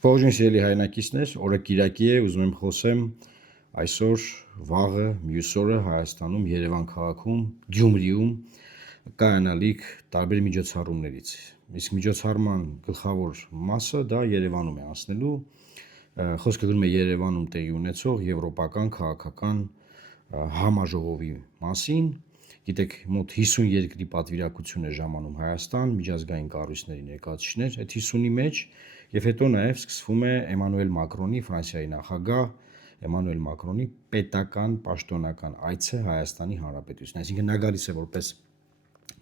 Ողջույն սիրելի հայրենակիցներ, օրը Կիրակի է, ուզում եմ խոսեմ այսօր վաղը մյուս օրը Հայաստանում Երևան քաղաքում, Գյումրիում կայանալիք տարբեր միջոցառումներից։ Իսկ միջոցառման գլխավոր մասը դա Երևանում է անցնելու, խոսքը գնում է Երևանում տեղի ունեցող եվրոպական քաղաքական համաժողովի մասին։ Գիտեք, մոտ 50 երկրի պատվիրակություն է ժամանում Հայաստան, միջազգային կառույցների ներկայացուցիչներ այդ 50-ի մեջ, եւ հետո նաեւ սկսվում է Էմանուել Մակրոնի, Ֆրանսիայի նախագահ Էմանուել Մակրոնի պետական պաշտոնական այցը Հայաստանի Հանրապետություն։ Այսինքն նա գալիս է որպես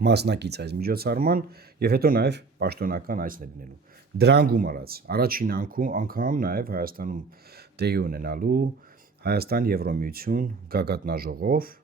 մասնակից այս միջոցառման եւ հետո նաեւ պաշտոնական այցն է լինելու։ Դրան գումարած առաջին անգամ նաեւ Հայաստանում տեղի ունենալու Հայաստան Եվրոմիություն գագաթնաժողով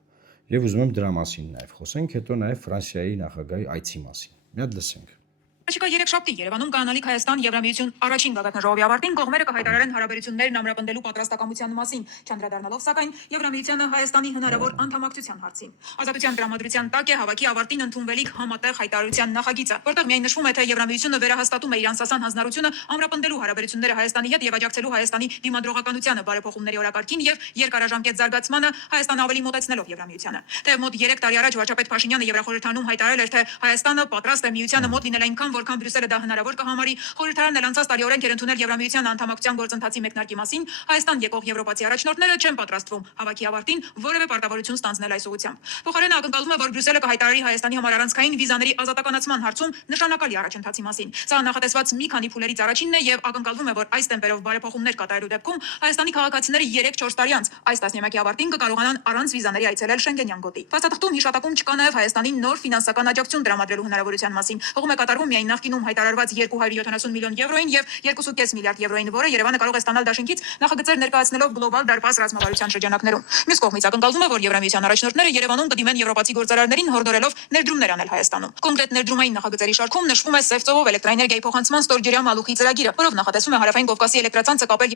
եւ ուզում եմ դրա մասին նաեւ խոսենք, հետո նաեւ Ֆրանսիայի նախագահի այցի մասին։ Մի հատ լսենք։ Առաջիկա 3 շաբթի Երևանում կանալիք Հայաստան Եվրամիություն առաջին գագաթնաժողովի ավարտին կողմերը կհայտարարեն հարաբերություններն ամրապնդելու պատրաստակամության մասին, չանդրադառնալով սակայն Եվրամիությանը Հայաստանի հնարավոր անդամակցության հարցին։ Ազատության դրամատրության տակ է հավաքի ավարտին ընդունվելիք համատեղ հայտարարության նախագիծը, որտեղ միայն նշվում է, թե Եվրամիությունը վերահաստատում է իր անսասան հանձնառությունը ամրապնդելու հարաբերությունները Հայաստանի հետ եւ աջակցելու Հայաստանի դիմադրողականությանը, բարեփոխումների օրակարգին եւ երկարաժամկետ զարգացմանը Հայաստանը ավելի մոտեցնելով Եվրամիությանը։ Թե մոտ 3 տարի առաջ վարչապետ Փաշինյանը Եվրախորհրդանում հայտարարել էր, թե Հայաստանը պատրաստ է միությանը մոտ լինել այնքան, որքան Բրյուսելը դա հնարավոր կհամարի, խորհրդարանն էլ անցած տարի օրենք էր ընդունել Եվրամիության անդամակցության գործընթացի մեկնարկի մասին, Հայաստան եկող եվրոպացի առաջնորդները չեն պատրաստվում հավաքի ավարտին որևէ պարտավորություն ստանձնել այս ուղղությամբ։ Փոխարենը ակնկալվում է, որ Բրյուսելը կհայտարարի Հայաստանի համար առանցքային վիզաների ազատականացման հարցում նշանակալի առաջընթացի մասին։ Սա նախատեսված մի քանի փուլերից առաջինն է եւ ակնկալվում է, որ այս տեմպերով բարեփոխումներ կատարելու դեպքում Հայաստանի քաղաքացիները 3-4 տարի անց այս տասնամյակի ավարտին կկարողանան առանց վիզաների այցելել Շենգենյան գոտի։ Փաստաթղթում հիշատակում չկա նաեւ Հայաստանին նոր ֆինանսական աջակցություն տրամադրելու հնարավորության մասին։ Հողում է կատարվում միայն նախկինում հայտարարված 270 միլիոն եվրոին եւ 2.5 միլիարդ եվրոին, որը Երևանը կարող է ստանալ դաշինքից նախագծեր ներկայացնելով գլոբալ դարպաս ռազմավարության շրջանակներում։ Մյուս կողմից ակնկալվում է, որ Եվրամիության առաջնորդները Երևանում կդիմեն եվրոպացի գործարարներին հորդորելով ներդրումներ անել Հայաստանում։ Կոնկրետ ներդրումային նախագծերի շարքում նշվում է Սև ծովով էլեկտրաէներգիայի փոխանցման ստորջրյա մալուխի ծրագիրը, որով նախատեսվում է Հարավային Կովկասի էլեկտրացանցը կապել։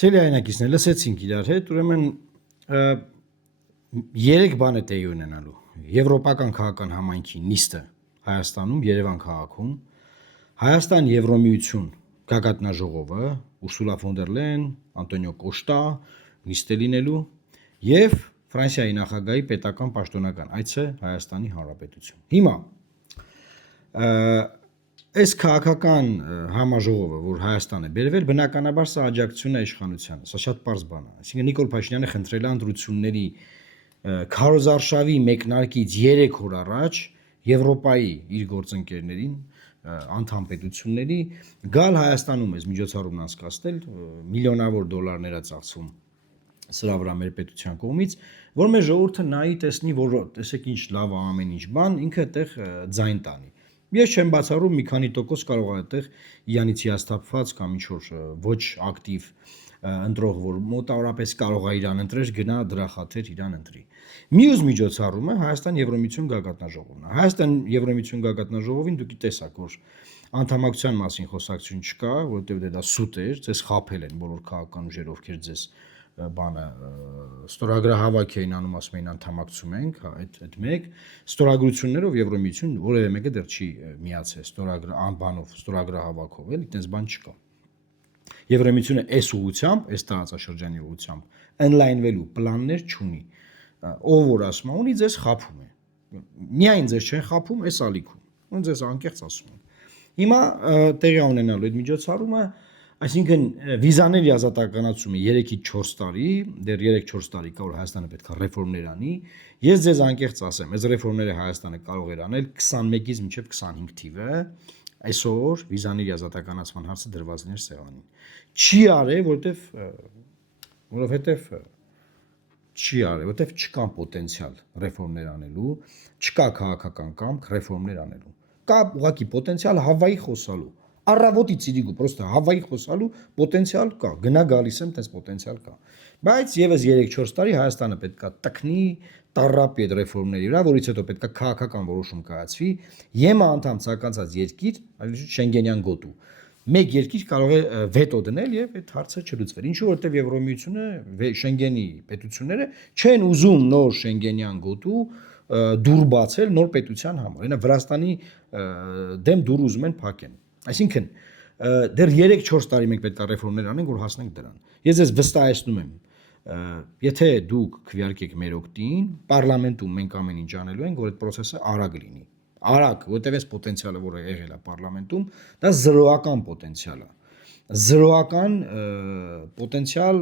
Սիրելիայնակիցներ, լսեցինք իրար հետ, ուրեմն 3 բան է տեղի ունենալու։ Եվրոպական քաղաքական համայնքի նիստը Հայաստանում, Երևան քաղաքում, Հայաստան Եվրոմիություն գագաթնաժողովը, Ուրսուլա ֆոն դեր Լեյեն, Անտոնիո Կոշտա նիստ է լինելու եւ Ֆրանսիայի նախագահի պետական պաշտոնական այցը Հայաստանի Հանրապետություն։ Հիմա այս քաղաքական համաժողովը, որ Հայաստան է բերվել, բնականաբար սա աջակցություն է իշխանությանը, սա շատ պարզ բան է։ Այսինքն Նիկոլ Փաշինյանը խնդրել է ընտրությունների քարոզարշավի մեկնարկից 3 օր առաջ Եվրոպայի իր գործընկերներին, անդամ պետությունների գալ Հայաստանում այս միջոցառումն անցկացնել, միլիոնավոր դոլարներ է ծախսվում սրա վրա մեր պետության կողմից, որ մեր ժողովուրդը նայի տեսնի, որ տեսեք ինչ լավ է ամեն ինչ բան, ինքը այդտեղ ձայն տանի։ Ես չեմ բացառում մի քանի տոկոս կարող է այդտեղ իրանից հիասթափված կամ ինչ որ ոչ ակտիվ ընտրող, որ մոտավորապես կարող է իրան ընտրել, գնա դրա խաթեր իրան ընտրի։ Մյուս միջոցառումը Հայաստան Եվրոմիություն գագաթնաժողովն է։ Հայաստան Եվրոմիություն գագաթնաժողովին դուք տեսաք, որ անդամակցության մասին խոսակցություն չկա, որովհետև դա սուտ էր, ձեզ խաբել են բոլոր քաղաքական ուժերը, ովքեր ձեզ բանը ստորագրահավաք էին անում, ասում էին անդամակցում ենք, այդ մեկ ստորագրություններով Եվրոմիություն որևէ մեկը դեռ չի միացել ստորագրահավաքով, էլի, այդպես բան չկա։ Եվրոմիությունը այս ուղությամբ, այս տարածաշրջանի ուղությամբ ընդլայնվելու պլաններ չունի։ Ով որ ասում է, ունի ձեզ խափում է։ Միայն ձեզ չեն խափում, այս ալիքում։ Ոնց ձեզ անկեղծ ասում են։ Հիմա տեղի ունենալու այդ միջոցառումը, այսինքն վիզաների ազատականացումը 3-ից 4 տարի, դեռ 3-4 տարի կա, որ Հայաստանը պետք է ռեֆորմներ անի։ Ես ձեզ անկեղծ ասեմ, այս ռեֆորմները Հայաստանը կարող էր անել 21-ից մինչև 25 թիվը, այսօր վիզաների ազատականացման հարցը դրված ներ սեղանին։ Չի արել, որովհետև չկա պոտենցիալ ռեֆորմներ անելու, չկա քաղաքական կամք ռեֆորմներ անելու։ Կա ուղղակի պոտենցիալ Հավայի խոսալու, առավոտի ծիրիգու, պրոստը Հավայի խոսալու պոտենցիալ կա, գնա գալիս եմ, տես պոտենցիալ կա։ Բայց եւս 3-4 տարի Հայաստանը պետքա տքնի, տարապի այդ ռեֆորմների վրա, որից հետո պետքա քաղաքական որոշում կայացվի, ԵՄ անդամ ցանկացած երկիր, այլ Շենգենյան գոտու, մեկ երկիր կարող է վետո դնել եւ այդ հարցը չլուծվել։ Ինչու որտեւ Եվրոմիությունը, Շենգենի պետությունները չեն ուզում նոր Շենգենյան գոտու դուր բացել նոր պետության համար։ Այնա Վրաստանի դեմ դուր ուզում են փակեն։ Այսինքն դեռ 3-4 տարի մենք պետք է ռեֆորմներ անենք, որ հասնենք դրան։ Ես ձեզ վստահեցնում եմ, եթե դուք քվեարկեք մեր օգտին, պարլամենտում մենք ամեն ինչ անելու ենք, որ այդ process-ը արագ լինի։ Արագ, որտեղ էս պոտենցիալը, որը եղել է պարլամենտում, դա զրոական պոտենցիալ է։ Զրոական պոտենցիալ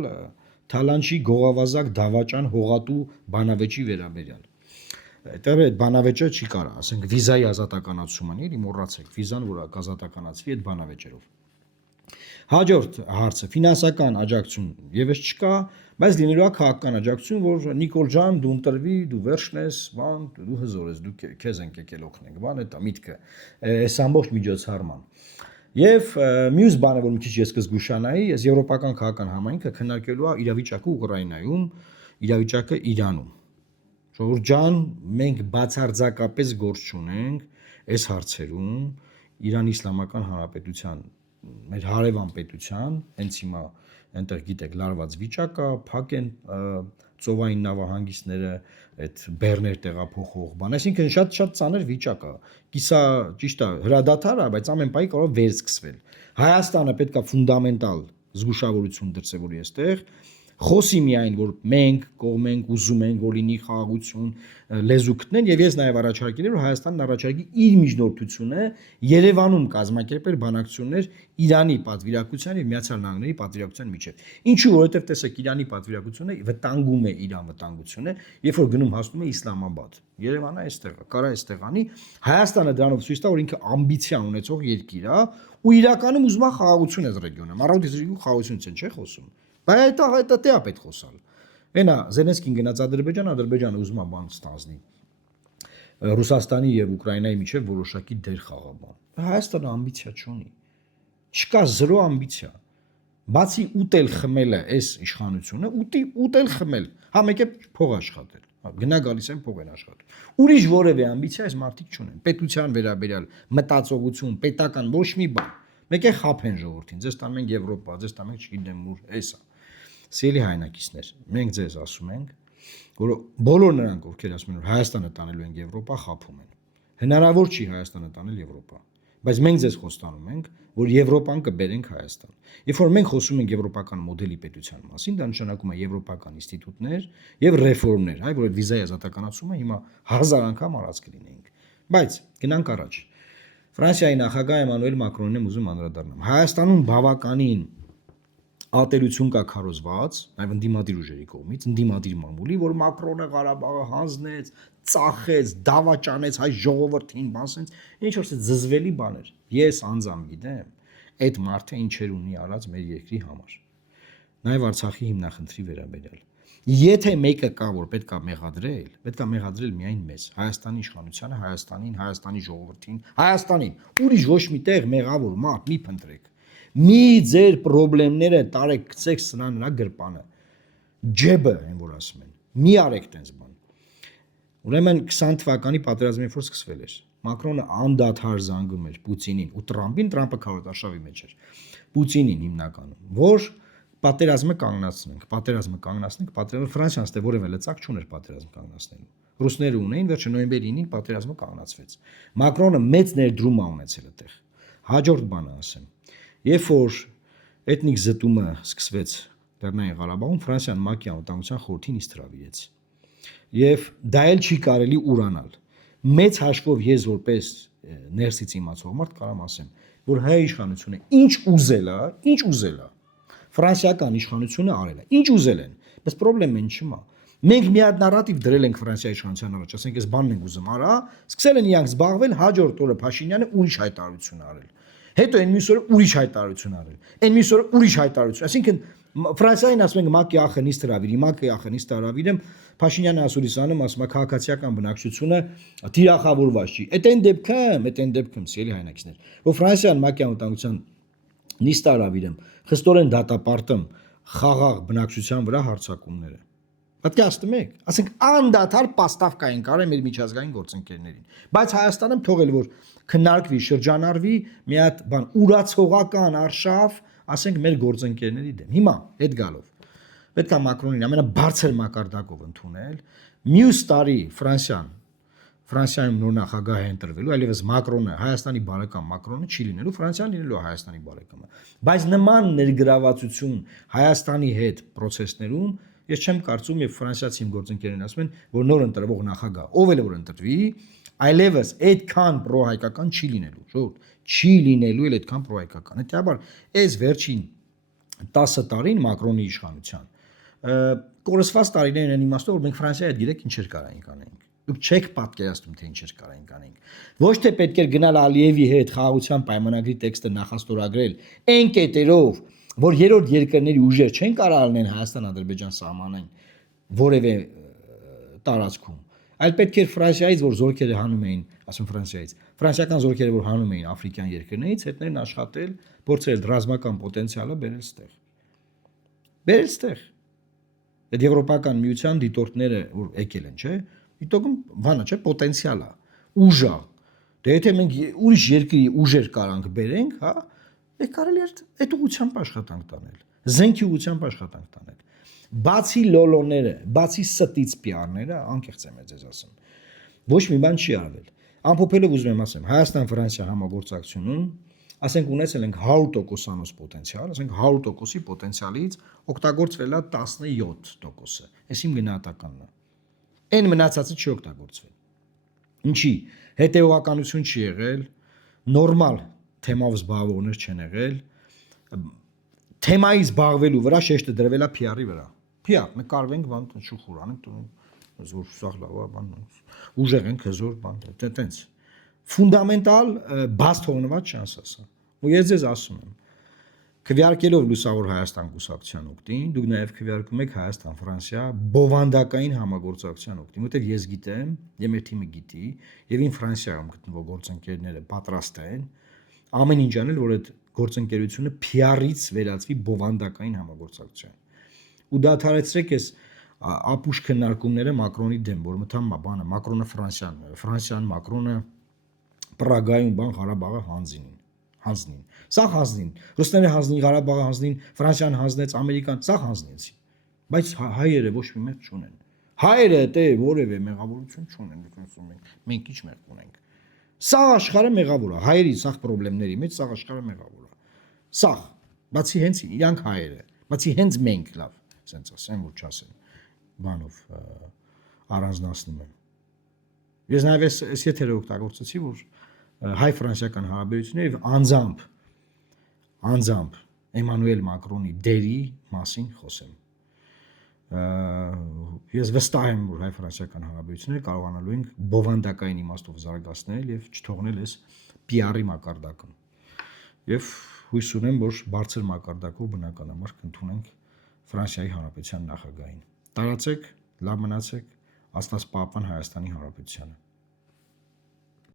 թալանչի գողավազակ դավաճան հողատու բանավեճի վերաբերյալ։ Այդտեղ այդ բանավեճը չի կարա, ասենք վիզայի ազատականացումը, էլի մոռացեք, վիզան որ կազատականացվի այդ բանավեճերով։ Հաջորդ հարցը ֆինանսական աջակցություն եւս չկա, բայց լինելու է քաղաքական աջակցություն, որ Նիկոլ ջան, դու ընտրվի, դու վերջն ես, բան, դու հզոր ես, դու քեզ ենք եկել օգնենք, բան, դա միտքը, այս ամբողջ միջոցառման։ Եվ մյուս բանը, որ մի քիչ ես կզգուշանայի, այս եվրոպական քաղաքական համայնքը քննարկելու է իրավիճակը Ուկրաինայում, իրավիճակը Իրանում։ Ժողովուրդ ջան, մենք բացարձակապես գործ չունենք այս հարցերում Իրանի Իսլամական Հանրապետության, մեր հարևան պետության, հենց հիմա այնտեղ գիտեք լարված վիճակ է, փակ են ծովային նավահանգիստները, այդ բեռներ տեղափոխող բան, այսինքն շատ ծանր վիճակ է։ Կիսա ճիշտ է, հրադադար է, բայց ամեն պահի կարող է վերսկսվել։ Հայաստանը պետք է ֆունդամենտալ զգուշավորություն դրսևորի այստեղ, խոսի միայն, որ մենք կողմենք, ուզում ենք, որ լինի խաղաղություն, լեզու գտնեն, եւ ես նաեւ առաջարկել եմ, որ Հայաստանն առաջարկի իր միջնորդությունը Երևանում կազմակերպել բանակցություններ Իրանի պատվիրակության եւ Միացյալ Նահանգների պատվիրակության միջեւ։ Ինչու, որովհետեւ տեսեք, Իրանի պատվիրակությունը վտանգում է Իրան վտանգությունը, երբ որ գնում հասնում է Իսլամաբադ։ Երևանը այստեղ է, կարա այստեղ անի։ Հայաստանը դրանով ցույց տա, որ ինքը ամբիցիա ունեցող երկիր է, ու իրականում ուզում է խաղաղություն այս ռեգիոնում։ Առավոտից խաղաղությունից են չէ խոսում։ Բայց այդ է պետք խոսալ։ Այնա Զելենսկին գնաց Ադրբեջանը ուզում է բան ստանձնի։ Ռուսաստանի եւ Ուկրաինայի միջեւ որոշակի դեր խաղաբան։ Հայաստանը ամբիցիա չունի։ Չկա զրո ամբիցիա։ Բացի ուտել խմելը այս իշխանությունը, ուտել խմել, հա մեկ է փող աշխատել։ Գնա գալիս են փող են աշխատում։ Ուրիշ որևէ ամբիցիա այս մարդիկ չունեն։ Պետության վերաբերյալ մտածողություն, պետական ոչ մի բան։ Մեկ է խափեն ժողովրդին, ձեզ տանում ենք Եվրոպա, ձեզ տանում ենք չգիտեմ ուր, էսա։ Սիրելի հայրենակիցներ, մենք ձեզ ասում ենք, որ բոլոր նրանք, ովքեր ասում են, որ Հայաստանը տանելու են Եվրոպա, խափում են։ Հնարավոր չի Հայաստանը տանել Եվրոպա, բայց մենք ձեզ խոստանում ենք, որ Եվրոպան կբերենք Հայաստան։ Երբ որ մենք խոսում ենք եվրոպական մոդելի պետության մասին, դա նշանակում է եվրոպական ինստիտուտներ եւ ռեֆորմներ, այ որ այդ վիզայի ազատականացումը հիմա 1000 անգամ արած կլինենք։ Բայց գնանք առաջ։ Ֆրանսիայի նախագահ Էմանուել Մակրոնին եմ ուզում անդրադառնամ։ Հայաստանում բավականին ատելություն կա քարոզված, նաև ընդդիմադիր ուժերի կողմից, ընդդիմադիր մամուլի, որ Մակրոնը Ղարաբաղը հանձնեց, ծախեց, դավաճանեց հայ ժողովրդին, բանսենց, ինչ որ զզվելի բաներ։ Ես անձամբ գիտեմ, այդ մարդը ինչեր ունի արած մեր երկրի համար։ Նաև Արցախի հիմնախնդրի վերաբերյալ։ Եթե մեկը կա, որ պետք է մեղադրել միայն մեզ, Հայաստանի իշխանությանը, Հայաստանին, Հայաստանի ժողովրդին, Հայաստանին, ուրիշ ոչ մի տեղ մեղավոր մարդ մի փնտրեք։ Մի ձեր խնդիրները տարեք գցեք նրա գրպանը։ Ջեբը են որ ասում են։ Մի արեք տենց բան։ Ուրեմն 20 թվականի պատերազմը երբ որ սկսվել էր, Մակրոնը անդադար զանգում էր Պուտինին ու Տրամպին, Տրամպը քարոզարշավի մեջ էր։ Պուտինին հիմնականում, որ պատերազմը կանգնացնենք, Ֆրանսիան ստե որևէ լծակ չուներ պատերազմ կանգնացնելու։ Ռուսները ունեին, վերջը նոյեմբերի 9-ին պատերազմը կանգնացվեց։ Մակրոնը մեծ ներդրում է ունեցել այդտեղ։ Հաջորդ բանը ասեմ։ Երբ որ էթնիկ զտումը սկսվեց Լեռնային Ղարաբաղում, Ֆրանսիան ՄԱԿ-ի անվտանգության խորհրդին իսկ հրավիրեց։ Եվ դա էլ չի կարելի ուրանալ։ Մեծ հաշվով ես որպես ներսից իմացող մարդ կարամ ասեմ, որ հայ իշխանությունը ինչ ուզել է, ֆրանսիական իշխանությունը արել է։ Ինչ ուզել են, բայց խնդրեմը ինչու՞մ է։ Մենք մի հատ նարատիվ դրել ենք Ֆրանսիայի իշխանության առաջ, ասենք այս բանն ենք ուզում արա, սկսել են իրանք զբաղվել, հաջորդ օրը Փաշինյանը ուրիշ հայտարարություն արել։ Հետո այն մյուս օրը ուրիշ հայտարարություն արել։ Այն մյուս օրը ուրիշ հայտարարություն։ Այսինքն Ֆրանսիային ասում ենք ՄԱԿ-ի ախնիստ հրավիրեմ, Փաշինյանը ասում է քաղաքացիական բնակչությունը թիրախավորված չի։ Այդ այն դեպքում, սիրելի հայրենակիցներ, որ Ֆրանսիան ՄԱԿ-ի անվտանգության նիստ հրավիրեմ, խստորեն դատապարտեմ խաղաղ բնակչության վրա հարձակումները։ Պատկերացնում եք, ասենք անդադար պաստավկա են կարել մեր միջազգային գործընկերներին, բայց Հայաստանում թողել որ քննարկվի, շրջանառվի մի հատ բան ուրացողական արշավ, ասենք մեր գործընկերների դեմ։ Հիմա այդ գալով պետք է Մակրոնին ամենաբարձր մակարդակով ընդունել, մյուս տարի Ֆրանսիան Ֆրանսիայում նոր նախագահ է ընտրվելու, այլևս Մակրոնը, Հայաստանի բարեկամ Մակրոնը չի լինելու, Ֆրանսիան լինելու է Հայաստանի բարեկամը։ Բայց նման ներգրավվածություն Հայաստանի հետ process-ներում ես չեմ կարծում, եւ ֆրանսիացի իմ գործընկերներն ասում են, որ նոր ընտրվող նախագահ, ով էլ որ ընտրվի, այլևս այդքան պրոհայկական չի լինելու, շուտ, չի լինելու էլ այդքան պրոհայկական։ Հետաբար, այս վերջին 10 տարին Մակրոնի իշխանության կորսված տարիներն են իմաստով, որ մենք Ֆրանսիայի հետ գիտեք ինչեր կարայինք անենք։ Դուք չեք պատկերացնում, թե ինչեր կարայինք անենք։ Ոչ թե պետք էր գնալ Ալիևի հետ խաղաղության պայմանագրի տեքստը նախաստորագրել այն կետերով, որ երրորդ երկրների ուժեր չեն կարող լինեն Հայաստան-Ադրբեջան սահմանին որևէ տարածքում, այլ պետք էր Ֆրանսիայից, որ զորքերը հանում էին, ասում Ֆրանսիայից, ֆրանսիական զորքերը որ հանում էին աֆրիկյան երկրներից, հետներն աշխատել, փորձել ռազմական պոտենցիալը բերել ստեղ։ Բերել ստեղ։ Այդ եվրոպական միության դիտորդները որ եկել են, չէ՞, դիտողում բանը չէ, պոտենցիալ է, ուժ է։ Դե եթե մենք ուրիշ երկրի ուժեր կարանք բերենք, հա, դե կարելի է այդ ուղղությամբ աշխատանք տանել, զենքի ուղղությամբ աշխատանք տանել։ Բացի լոլոները, բացի ստից պիարները, անկեղծ եմ ձեզ ասում, ոչ մի բան չի արվել։ Ամփոփելով ուզում եմ ասեմ, Հայաստան-Ֆրանսիա համագործակցությունում, ասենք ունեցել ենք 100% պոտենցիալ, ասենք 100%-ի պոտենցիալից օգտագործվել է 17%-ը։ Այս իմ գնահատականն է։ Այն մնացածը չի օգտագործվել։ Ինչի՞, հետևողականություն չի եղել, նորմալ թեմով զբաղվողներ չեն եղել, թեմայի զբաղվելու վրա շեշտը դրվել է PR-ի վրա։ PR, նկարվենք, բան շուխուր անենք, զոր սաղ լավ է, բան ուժեղ ենք, հզոր, բան, տենց։ Ֆունդամենտալ բաց թողնված չանց ասա։ Ու ես ձեզ ասում եմ, քվեարկելով Լուսավոր Հայաստան կուսակցության օգտին, դուք նաև քվեարկում եք Հայաստան-Ֆրանսիա բովանդակային համագործակցության օգտին, որտեղ ես գիտեմ, եւ մեր թիմը գիտի, եւ ին Ֆրանսիայում գտնվող գործընկերները պատրաստ են ամեն ինչ անել, որ այդ գործընկերությունը PR-ից վերածվի բովանդակային համագործակցության։ Ու դադարեցրեք այս ապուշ քննարկումները Մակրոնի դեմ, որ մտամ բանը Մակրոնը Ֆրանսիան Մակրոնը Պրագայում բան Ղարաբաղը հանձնին։ Սա հանձնին։ Ռուսները հանձնին, Ղարաբաղը հանձնին, Ֆրանսիան հանձնեց, Ամերիկան, սա հանձնեցին։ Բայց հայերը ոչ մի մեղք չունեն։ Հայերը դե որևէ մեղավորություն չունեն, ասում ենք, մենք ինչ մեղք ունենք։ Սա աշխարհը մեղավոր է, հայերի սա խնդիրների մեջ սա աշխարհը մեղավոր է։ Սա, բացի հենց իրանք հայերը, բացի հենց մենք լավ, ասենց ասեմ, որ չասեմ, բանով առանձնացնում եմ։ Ես նաև այս եթերը օգտագործեցի, որ հայ-ֆրանսիական հարաբերությունները եւ անձամբ Էմանուել Մակրոնի դերի մասին խոսեմ։ Ես վստահ եմ, որ հայ-ֆրանսիական հարաբերությունները կարողանալու են բովանդակային իմաստով զարգացնել եւ չթողնել այս PR-ի մակարդակը։ Եվ հույս ունեմ, որ բարձր մակարդակով բնականաբար կընդունենք Ֆրանսիայի Հանրապետության նախագահին։ Տարածեք, լավ մնացեք, Աստված պահապան Հայաստանի Հանրապետությանը։